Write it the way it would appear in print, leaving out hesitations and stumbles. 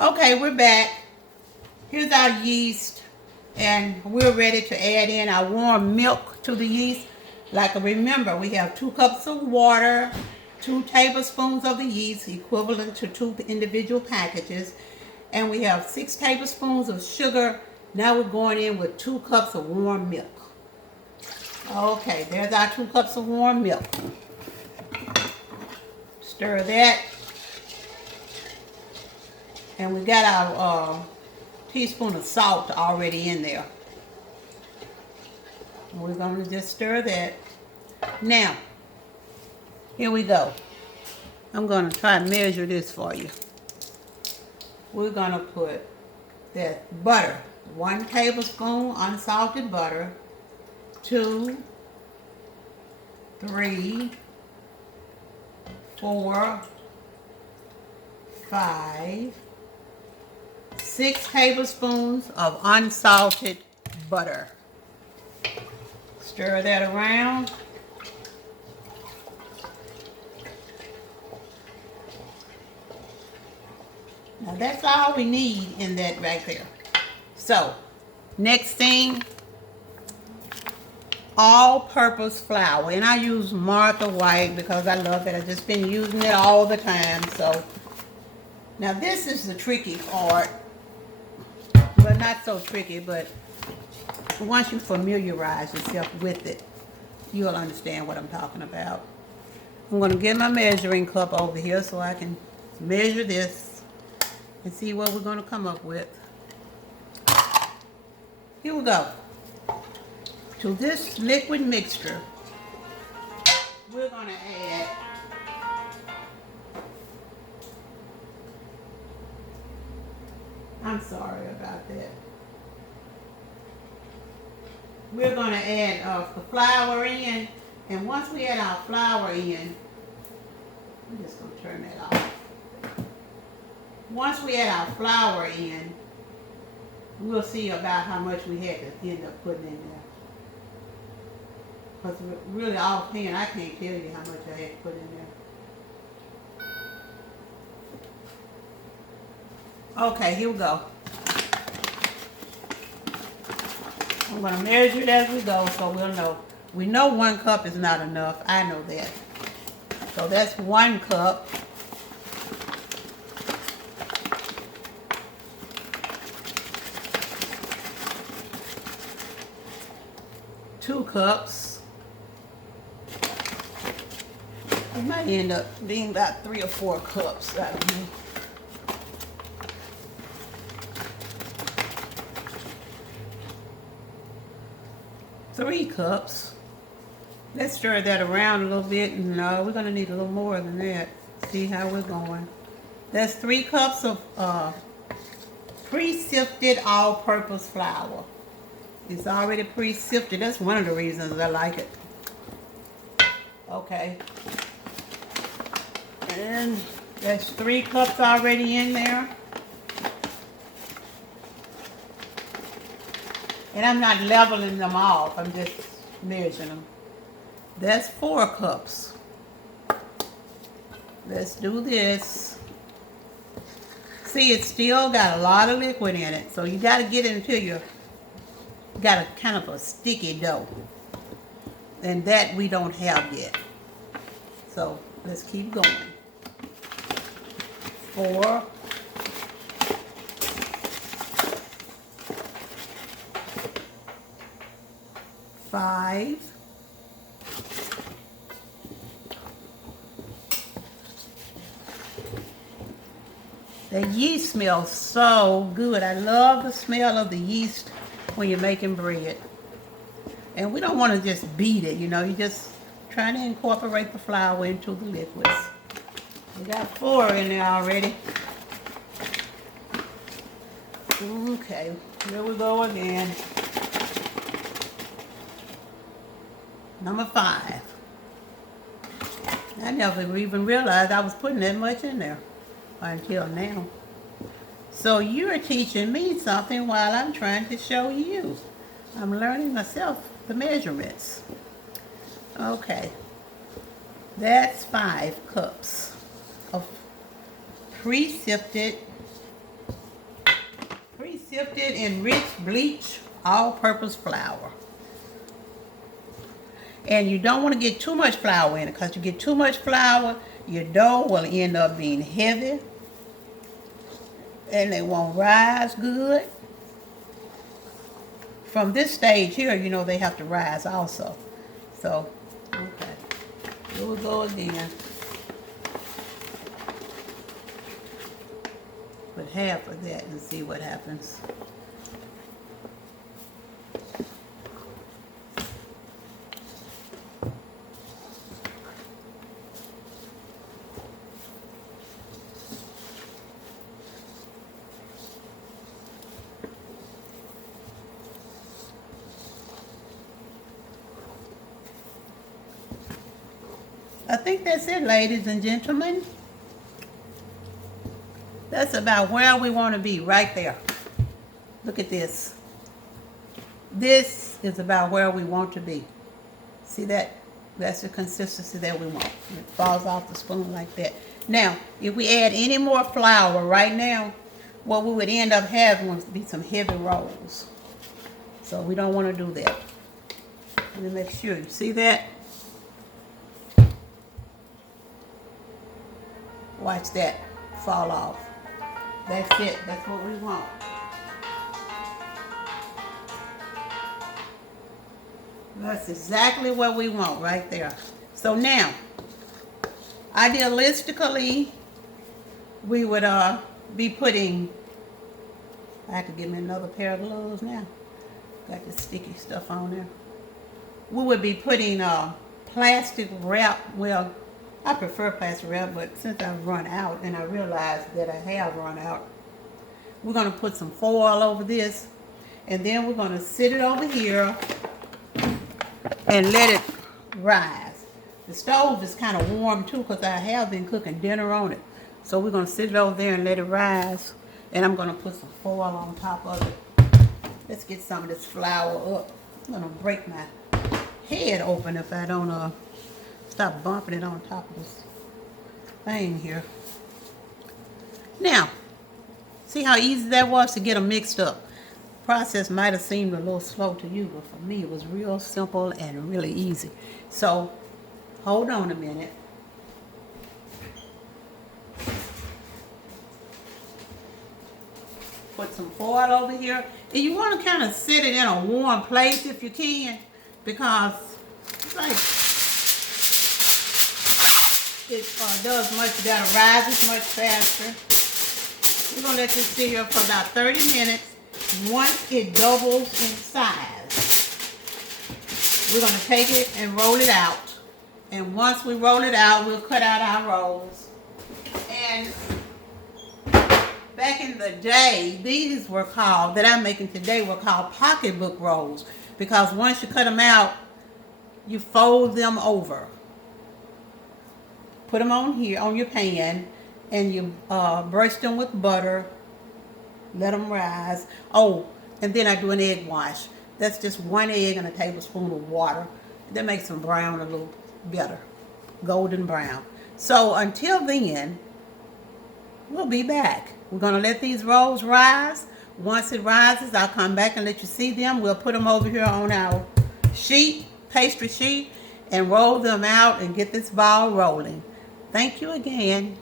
Okay, we're back. Here's our yeast, and we're ready to add in our warm milk to the yeast. Like remember, we have 2 cups of water, 2 tablespoons of the yeast, equivalent to 2 individual packages, and we have 6 tablespoons of sugar. Now we're going in with 2 cups of warm milk. Okay, there's our 2 cups of warm milk. Stir that. And we got our teaspoon of salt already in there. And we're going to just stir that. Now, here we go. I'm going to try and measure this for you. We're going to put that butter, 1 tablespoon unsalted butter, 2, 3, 4, 5, 6 tablespoons of unsalted butter. Stir that around. Now that's all we need in that right there. So, next thing, all-purpose flour. And I use Martha White because I love it. I've just been using it all the time. So, now this is the tricky part. Well, not so tricky, but once you familiarize yourself with it, you'll understand what I'm talking about. I'm going to get my measuring cup over here so I can measure this and see what we're going to come up with. Here we go. To this liquid mixture, we're going to add I'm sorry about that. We're going to add the flour in, and once we add our flour in, I'm just going to turn that off. Once we add our flour in, we'll see about how much we had to end up putting in there. Because really offhand, I can't tell you how much I had to put in there. Okay, here we go. I'm going to measure it as we go so we'll know. We know 1 cup is not enough. I know that. So that's 1 cup. Two cups. It might end up being about 3 or 4 cups. I don't know. 3 cups. Let's stir that around a little bit. No, we're going to need a little more than that. See how we're going. That's 3 cups of pre-sifted all-purpose flour. It's already pre-sifted. That's one of the reasons I like it. Okay. And that's 3 cups already in there. And I'm not leveling them off. I'm just measuring them. That's 4 cups. Let's do this. See, it's still got a lot of liquid in it. So you got to get it until you got a kind of a sticky dough. And that we don't have yet. So let's keep going. 4. 5. 'The yeast smells so good. I love the smell of the yeast when you're making bread. And we don't want to just beat it, you know. You're just trying to incorporate the flour into the liquids. We got 4 in there already. Okay, here we go again. Number 5. I never even realized I was putting that much in there until now. So you're teaching me something while I'm trying to show you. I'm learning myself the measurements. Okay. That's 5 cups of pre-sifted sifted enriched bleach all-purpose flour. And you don't want to get too much flour in it, because you get too much flour, your dough will end up being heavy and it won't rise good. From this stage here, you know they have to rise also. So, okay, here we go again. Put half of that and see what happens. I think that's it, ladies and gentlemen. That's about where we want to be, right there. Look at this. This is about where we want to be. See that? That's the consistency that we want. It falls off the spoon like that. Now, if we add any more flour right now, what we would end up having would be some heavy rolls. So we don't want to do that. Let me make sure. You see that? Watch that fall off. That's it. That's what we want. That's exactly what we want right there. So now, idealistically, we would be putting, I have to get me another pair of gloves now. Got this sticky stuff on there. We would be putting plastic wrap. Well, I prefer plastic wrap, but since I've run out and I realized that I have run out, we're going to put some foil over this, and then we're going to sit it over here and let it rise. The stove is kind of warm too, because I have been cooking dinner on it. So we're going to sit it over there and let it rise, and I'm going to put some foil on top of it. Let's get some of this flour up. I'm going to break my head open if I don't stop bumping it on top of this thing here. Now, see how easy that was to get them mixed up. The process might have seemed a little slow to you, but for me it was real simple and really easy. So, hold on a minute. Put some foil over here. And you want to kind of sit it in a warm place if you can, because it's like it does much better, rises much faster. We're going to let this sit here for about 30 minutes. Once it doubles in size, we're going to take it and roll it out. And once we roll it out, we'll cut out our rolls. And back in the day, these were called, that I'm making today, were called pocketbook rolls. Because once you cut them out, you fold them over. Put them on here, on your pan, and you brush them with butter. Let them rise. Oh, and then I do an egg wash. That's just 1 egg and a tablespoon of water. That makes them brown a little better. Golden brown. So until then, we'll be back. We're going to let these rolls rise. Once it rises, I'll come back and let you see them. We'll put them over here on our sheet, pastry sheet, and roll them out and get this ball rolling. Thank you again.